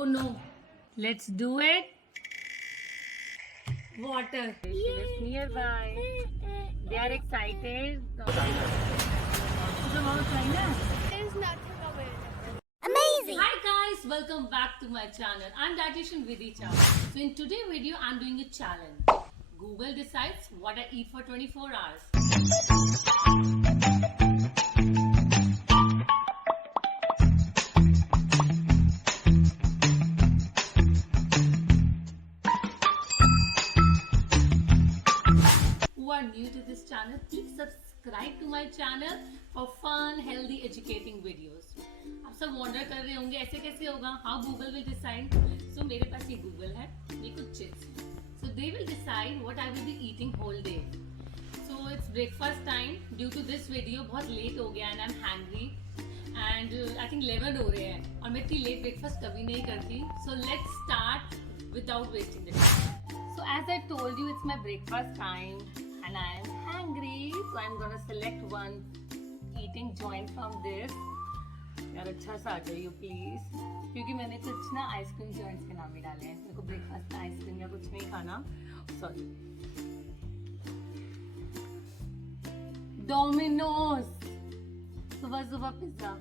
Oh no, let's do it. Water. She lives nearby. They are excited. There's nothing available. Hi guys, welcome back to my channel. I'm Dietitian Vidhi Chao. So in today's video, I'm doing a challenge. Google decides what I eat for 24 hours. Who are new to this channel, please subscribe to my channel for fun, healthy, educating videos. आप सब वॉन्डर कर रहे होंगे ऐसे कैसे होगा? How Google will decide? So मेरे पास ये Google है, ये कुछ chips. So they will decide what I will be eating whole day. So it's breakfast time. Due to this video बहुत late हो गया and I'm hungry and I think 11 हो रहे हैं और मैं इतनी late breakfast कभी नहीं करती. So let's start without wasting the time. So as I told you, it's my breakfast time and I am hungry. So I'm gonna select one eating joint from this. यार अच्छा सा आ जाइए प्लीज, क्योंकि मैंने कुछ ना आइसक्रीम जॉइंट्स के नाम ही डाले हैं. मेरे को ब्रेकफास्ट में आइसक्रीम या कुछ नहीं खाना. सॉरी. डोमिनोज सुबह सुबह पिज्जा.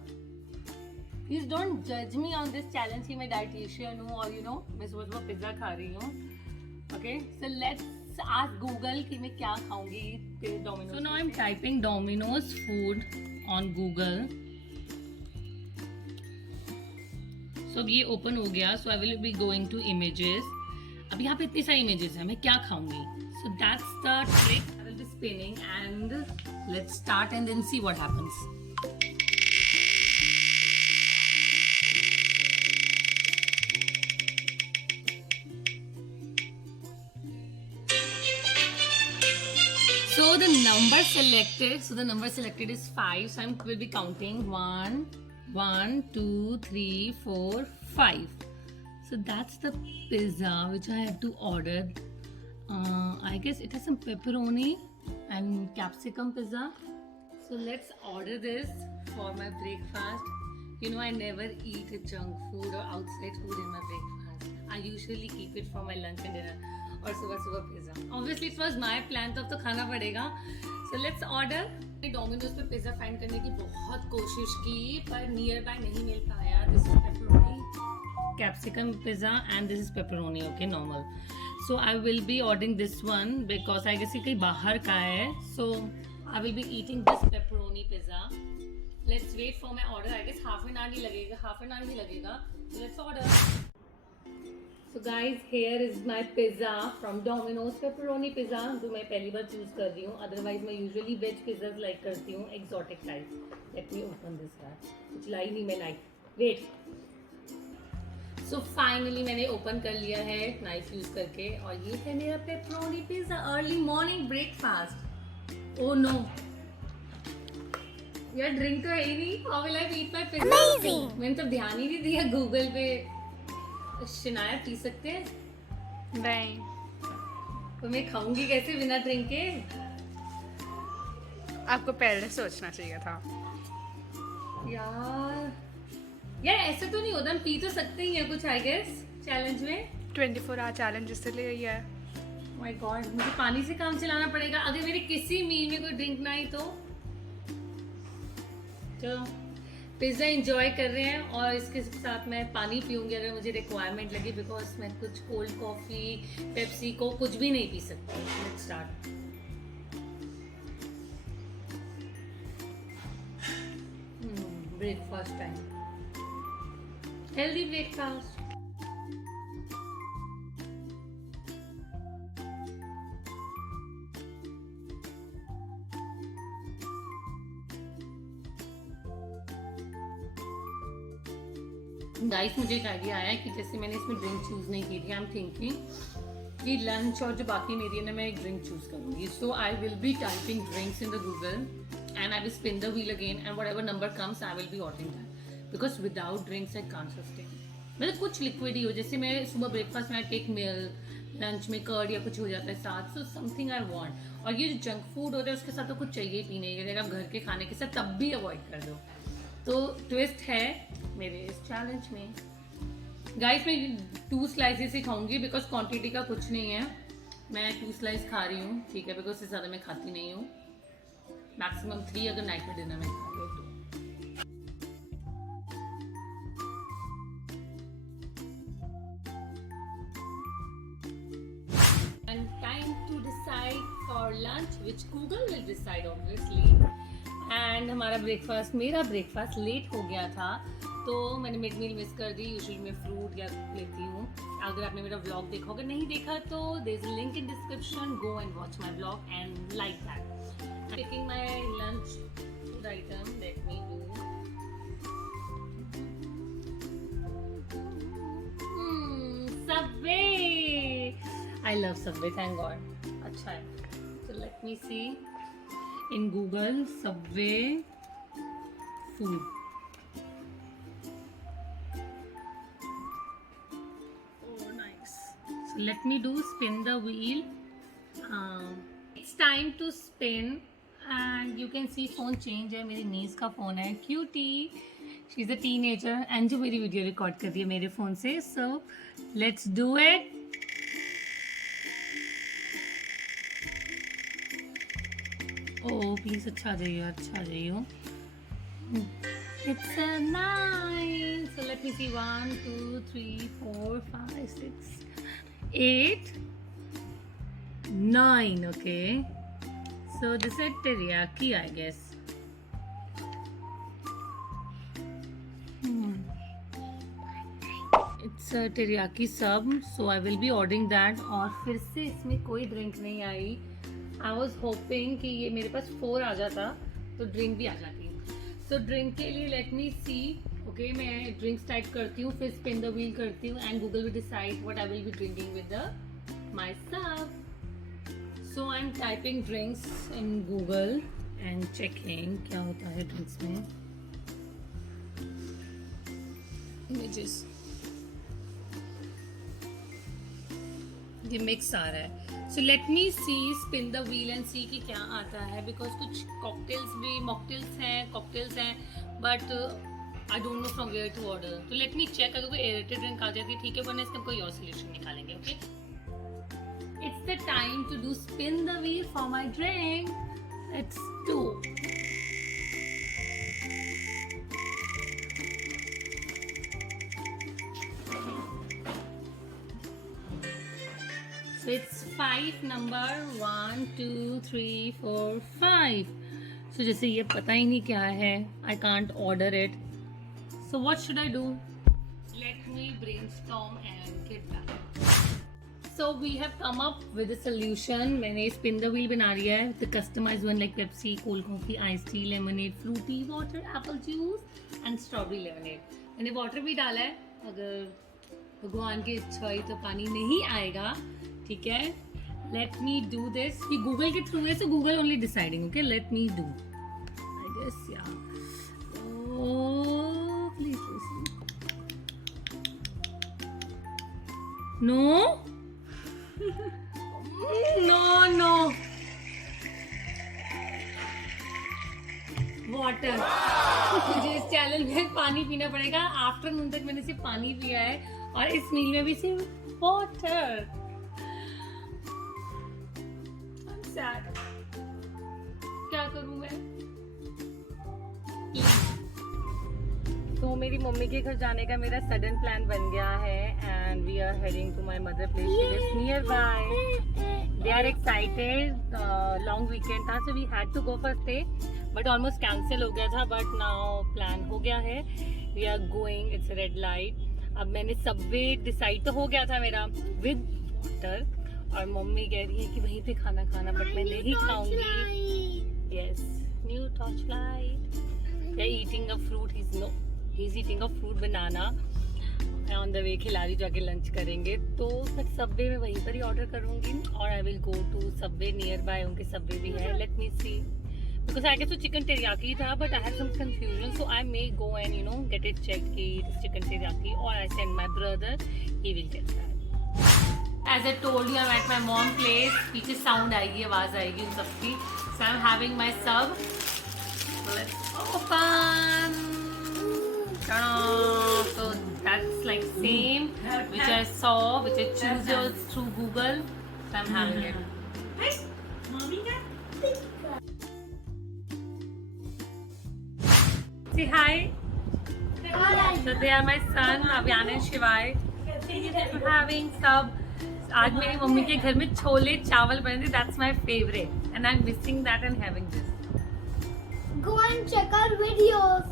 प्लीज डोंट जज मी ऑन दिस चैलेंज कि मैं डाइटिशियन हूँ और मैं सुबह सुबह पिज्जा खा रही हूँ. Okay, so let's ask Google कि मैं क्या खाऊंगी Domino's. So now I am typing Domino's food on Google. So अब ये ओपन हो गया. So I will be going to images. अब यहाँ पे इतनी सारी इमेजेस हैं, मैं क्या खाऊंगी. So that's the trick. I will be spinning and let's start and then see what happens. So the number selected is 5. So I will be counting 1, 2, 3, 4, 5. So that's the pizza which I have to order. I guess it has some pepperoni and capsicum pizza. So let's order this for my breakfast. You know, I never eat junk food or outside food in my breakfast. I usually keep it for my lunch and dinner. और सुबह सुबह pizza. Obviously it was my plan, तो अब तो खाना पड़ेगा. So let's order. Domino's पे pizza find करने की बहुत कोशिश की पर नियर बाय नहीं मिल पाया. This is pepperoni capsicum pizza and this is pepperoni. Okay, normal. So I will be ordering this one because I guess कहीं बाहर का है. So I will be eating this pepperoni pizza. Let's wait for my order. I guess half an hour ही लगेगा. Let's order. So guys, here is my pizza from Domino's pepperoni pizza जो मैं पहली बार चूज कर रही हूँ. अदरवाइज मैं यूजुअली वेज पिज्जा लाइक करती हूँ, exotic type. Let me open this यार. कुछ लाई नहीं मैं नाइफ. वेट. सो फाइनली मैंने ओपन कर लिया है नाइफ यूज करके और ये है मेरा pepperoni pizza. Early morning breakfast. Oh no यार, ड्रिंक तो है ही नहीं. How will I eat my pizza? मैंने तो ध्यान ही नहीं दिया गूगल पे. शनाया पी सकते हैं? नहीं. तो मैं खाऊंगी कैसे बिना ड्रिंक के? आपको पहले सोचना चाहिए था. यार ऐसे तो नहीं होता. हम पी तो सकते ही हैं कुछ, आई गेस चैलेंज में. 24 आवर चैलेंज इसलिए ही है. माय गॉड, मुझे पानी से काम चलाना पड़ेगा अगर मेरे किसी मील में कोई ड्रिंक ना आई तो. चलो पिज़्ज़ा इंजॉय कर रहे हैं और इसके साथ मैं पानी पीऊंगी अगर मुझे रिक्वायरमेंट लगी, बिकॉज मैं कुछ कोल्ड कॉफ़ी, पेप्सी को कुछ भी नहीं पी सकती. Let's start. Breakfast time, healthy breakfast. Guys, मुझे एक आइडिया आया कि जैसे मैंने इसमें ड्रिंक चूज नहीं की थी. आई एम थिंकिंग कि लंच और जो बाकी मेरी है ना, मैं एक ड्रिंक चूज करूंगी. So I will be typing drinks in the Google and I will spin the wheel again and whatever number comes I will be ordering that, because without drinks I can't sustain. मतलब कुछ लिक्विड ही हो. जैसे मैं सुबह ब्रेकफास्ट में I take milk, lunch में कर्ड या कुछ हो जाता है साथ. So something I want. और ये जो जंक फूड होता है उसके साथ तो कुछ चाहिए पीने के लिए. अगर आप घर के खाने के साथ तब भी अवॉइड कर दो. तो ट्विस्ट है मेरे इस चैलेंज में. गाइस मैं 2 स्लाइसेस ही खाऊंगी बिकॉज क्वांटिटी का कुछ नहीं है. मैं 2 स्लाइस खा रही हूँ, ठीक है, बिकॉज इससे ज़्यादा मैं खाती नहीं हूँ. मैक्सिमम 3 अगर नाइट में डिनर में खा रही हूँ तो. And time to decide for lunch, which Google will decide obviously. And हमारा ब्रेकफास्ट, मेरा ब्रेकफास्ट लेट हो गया था तो मैंने मिड मील मिस कर दी. यूजुअली मैं फ्रूट या लेती हूँ. अगर आपने मेरा व्लॉग देखा होगा, नहीं देखा तो there is a link in description. Go and watch my vlog and like that. Taking my lunch food item. Let me do. Subway. I love Subway, thank God. अच्छा है. So let me see in Google Subway food. Oh, nice. So let me do spin the wheel. It's time to spin, and you can see phone change है. मेरी niece का phone है. Cutie. She's a teenager. and जो मेरी video record कर रही है मेरे phone से. So let's do it. Oh, please अच्छा जाइए, अच्छा जाइए. It's a 9. So let me see. 1, 2, 3, 4, 5, 6, 8, 9. Okay. So this is teriyaki, I guess. It's a teriyaki sub. So I will be ordering that. और फिर से इसमें कोई ड्रिंक नहीं आई. आई वॉज होपिंग कि ये मेरे पास 4 आ जाता तो ड्रिंक भी आ जाती. सो ड्रिंक के लिए लेट मी सी. ओके, मैं ड्रिंक्स टाइप करती हूँ, फिर स्पिन द व्हील करती हूँ and Google will decide what I will B drinking with my self. So I am typing drinks in Google and checking क्या होता है ड्रिंक्स में. इमेजेस. ये मिक्स आ रहा है. So let me see, spin the wheel and see कि क्या आता है. बिकॉज कुछ कॉकटेल्स भी, मॉकटेल्स हैं, कॉकटेल्स हैं, but I don't know from where to order. तो लेट मी चेक. अगर कोई एरेटेड ड्रिंक आ जाती है ठीक है, वरना इसका कोई और सोल्यूशन निकालेंगे. Okay, it's the time to do spin the wheel for my drink. Let's do. So it's 5 number. 1, 2, 3, 4, 5. So जैसे ये पता ही नहीं क्या है. I can't order it. So what should I do? Let me brainstorm and get back. So we have come up with a solution. मैंने spin the wheel बना लिया है. The customized one like Pepsi, cold coffee, iced tea, lemonade, fruity water, apple juice and strawberry lemonade. मैंने water भी डाला है. अगर भगवान की इच्छा हुई तो पानी नहीं आएगा. ठीक है. Let me do this. ये गूगल के थ्रू है, so Google only deciding. Okay, let me do. I guess yeah. Oh please listen. No no no. Water. मुझे इस चैनल में पानी पीना पड़ेगा. आफ्टरनून तक मैंने सिर्फ पानी पिया है और इस मील में भी सिर्फ वाटर. Sad. क्या करूं मैं. तो मेरी मम्मी के घर जाने का मेरा सडन प्लान बन गया है and we are heading to my mother place. She lives near by. They are excited. Long weekend था so we had to go for stay but almost cancel हो गया था. बट नाउ प्लान हो गया है. We are going. It's red light. अब मैंने Subway decide तो हो गया था मेरा विद वाटर और मम्मी कह रही है कि वहीं पे खाना खाना बट मैं नहीं खाऊंगी. Yes, new torch light. They are eating a fruit. He is eating a fruit banana on the way. खिलाड़ी जाके लंच करेंगे तो मैं सबवे में वहीं पर ही ऑर्डर करूंगी और I will go to Subway nearby. उनके सबवे भी है. Let me see because I guess तो चिकन टेरियाकी था but I have some confusion so I may go and you know get it check कि chicken teriyaki और I send my brother. He will get that. As I told you, I'm at my mom's place. पीछे sound आएगी, आवाज आएगी उन सबकी. So I'm having my sub. Let's open. Ta-da! So that's like same, which I saw, which I choose it through Google. So I'm having it. Say hi. So they are my son Avian and Shivai. I'm having सब. आज मेरी मम्मी के घर में छोले चावल बने थे. That's my favorite, and I'm missing that and having this. Go and check our videos.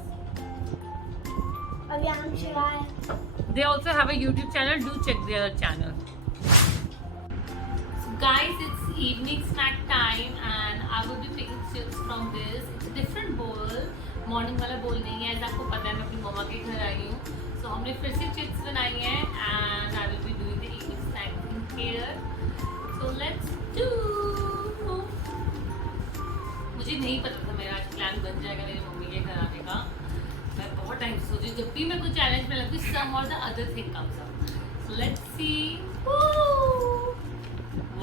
Avian Shivai. They also have a YouTube channel. Do check their channel. So guys, it's evening snack time, and I will be picking chips from this. It's a different bowl. Morning वाला bowl नहीं है. ऐसा आपको पता है, मैं अपनी मम्मा के घर आई हूँ. So हमने फिर से chips बनाई हैं, and I will be doing the evening snack in here. So let's do. मुझे नहीं पता था मेरा आज प्लान बन जाएगा मेरी मम्मी के घर आने का. मैं बहुत टाइम से सोची, जब भी मैं कोई चैलेंज में लगती हूँ, some or the other thing comes up. So let's see. Woo!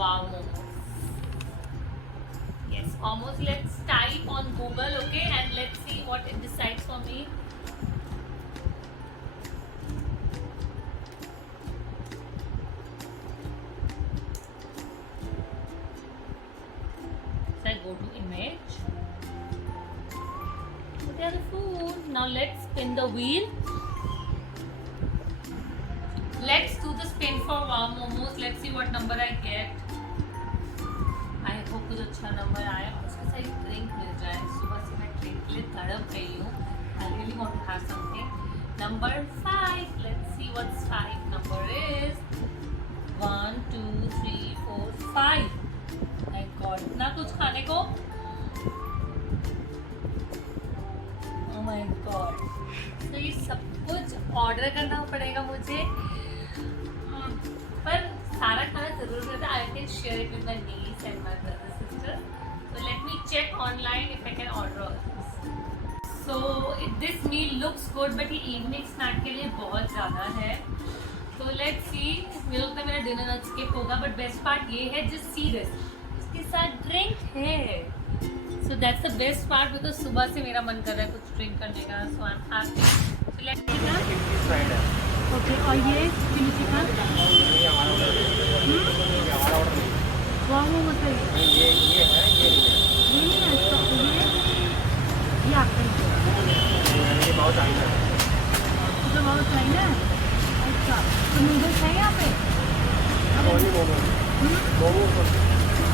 Wow, momos. Yes, momos. Let's type on Google, okay, and let's see what it decides for me. So I go to image. So they are the food. Now let's spin the wheel. Let's do the spin for wow momos. Let's see what number I get. I hope कुछ अच्छा नंबर आए और उसके साथ ड्रिंक मिल जाए. सुबह से मैं ड्रिंक के लिए तड़प रही हूँ. I really want to have something. Number 5. Let's see what 5 number is. 1, 2, 3, 4, 5. My God, इतना कुछ खाने को. Oh my God. तो ये सब कुछ ऑर्डर करना पड़ेगा मुझे. पर सारा खाना जरूर रहता है. I can share it with my niece and my brother sister. So let me check online if I can order all this. So this meal looks good, but ये evening snack के लिए बहुत ज़्यादा है. So let's see. मुझे लगता है मेरा डिनर आज skip होगा, but best part ये है, just see this. इसके साथ drink है. So that's the best part because सुबह से मेरा मन कर रहा है कुछ drink करने का. So I'm happy. So let's see. Okay, और ये चिली चिकन वाह वो मतलब ये नहीं है तो ये आपका ये बहुत चाइना है. तो बहुत चाइना है. अच्छा, तो नूडल्स है यहाँ पे.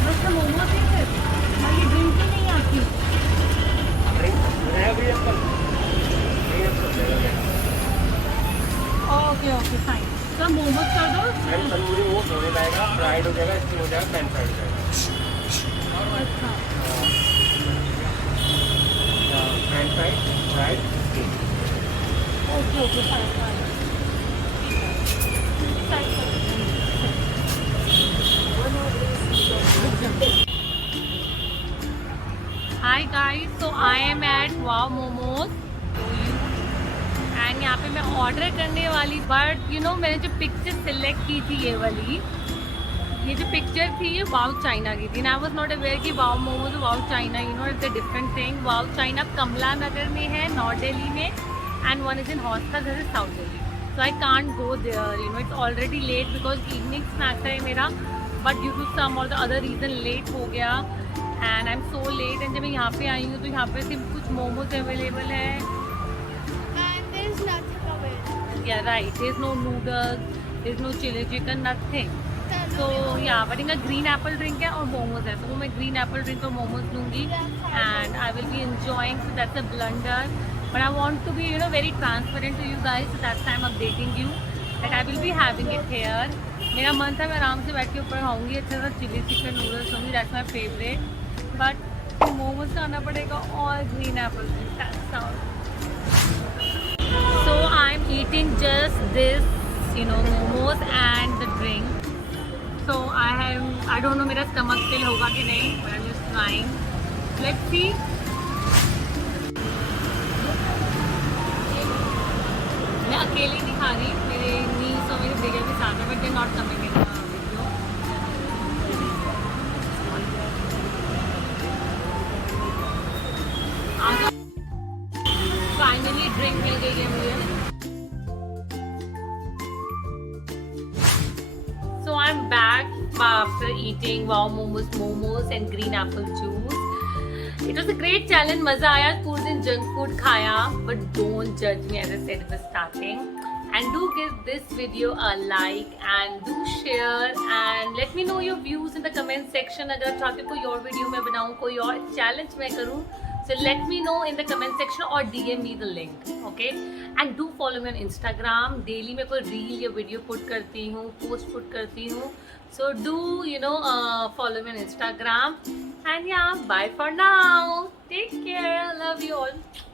बस तो मोमोज ही फिर. और ये ड्रिंक ही नहीं आती. Okay okay fine. तो मोमोज कर दो. तंदूरी वो होने जाएगा, फ्राइड हो जाएगा, इसमें हो जाएगा पैन फ्राइड हो जाएगा. अच्छा pan fried fried. Okay okay fine. Hi guys, so I am at Wow Momos. And यहाँ पे मैं ऑर्डर करने वाली, बट यू नो मैंने जो पिक्चर सिलेक्ट की थी ये जो पिक्चर थी ये वाव चाइना की थी. आई वॉज नॉट अवेयर कि wow momos wow China, you know it's a different thing. Wow China Kamla Nagar में है, नॉर्थ दिल्ली में, and one is in hostel, this is south Delhi. So I can't go there, you know it's already late because evening snacks है मेरा, but due to some और the other reason late हो गया and I am so let. And जब मैं यहाँ पे आई हूँ तो यहाँ पे सिर्फ कुछ मोमोज अवेलेबल है. Yeah, right. There's no noodles, there's no chili chicken, nothing. So yeah, but इनका green apple drink है और momos है, तो मैं green apple drink और momos लूँगी and I will be enjoying. So that's a blunder, but I want to be, you know, very transparent to you guys. So that's why I'm updating you that I will be having it here. मेरा मन था मैं आराम से बैठ के ऊपर खाऊंगी, अच्छा सा चिली चिकन नूडल्स होंगी, that's my favorite. But momos खाना पड़ेगा और green apple drink. That's all. So I'm eating just this, you know, momos and the drink. So I don't know मेरा stomach fill होगा कि नहीं, but I'm just trying. Let's see. मैं अकेली नहीं खा रही, मेरे niece और मेरे brother भी साथ में, but they're not coming in the video. Finally drink मिल गई है मुझे. I'm back after eating wow momos and green apple juice. It was a great challenge. मजा आया. पूरे दिन junk food खाया. But don't judge me as I said in the starting. And do give this video a like and do share and let me know your views in the comment section. अगर आप चाहते हो कोई और वीडियो मैं बनाऊँ, कोई और चैलेंज मैं करूँ, so let me know in the comment section or DM me the link. Okay? And do follow me on Instagram. Daily मैं कोई reel या video put करती हूँ, post put करती हूँ. So do follow me on Instagram. And yeah, bye for now. Take care. Love you all.